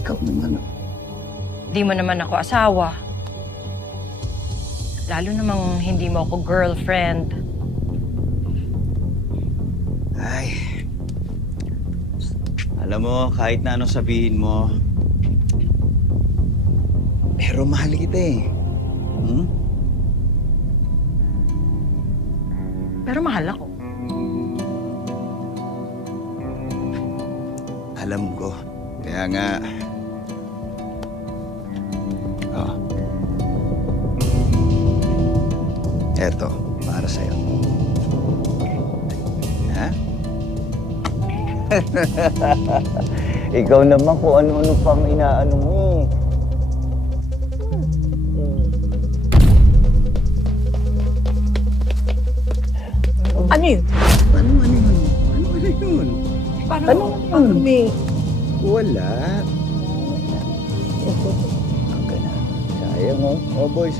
Ikaw naman. Di mo naman ako asawa. Lalo namang hindi mo ako girlfriend. Ay. Alam mo, kahit na anong sabihin mo, pero mahal kita eh. Hmm? Pero mahal ako. Alam ko. Kaya nga... Oh. Eto, para sa'yo. Ha? Ikaw naman kung ano-ano pang inaano mo eh. Ano yun? Ano yun? Ano yun? Paano yun? Wala. Ang gana. Sayang oh. Oh boys.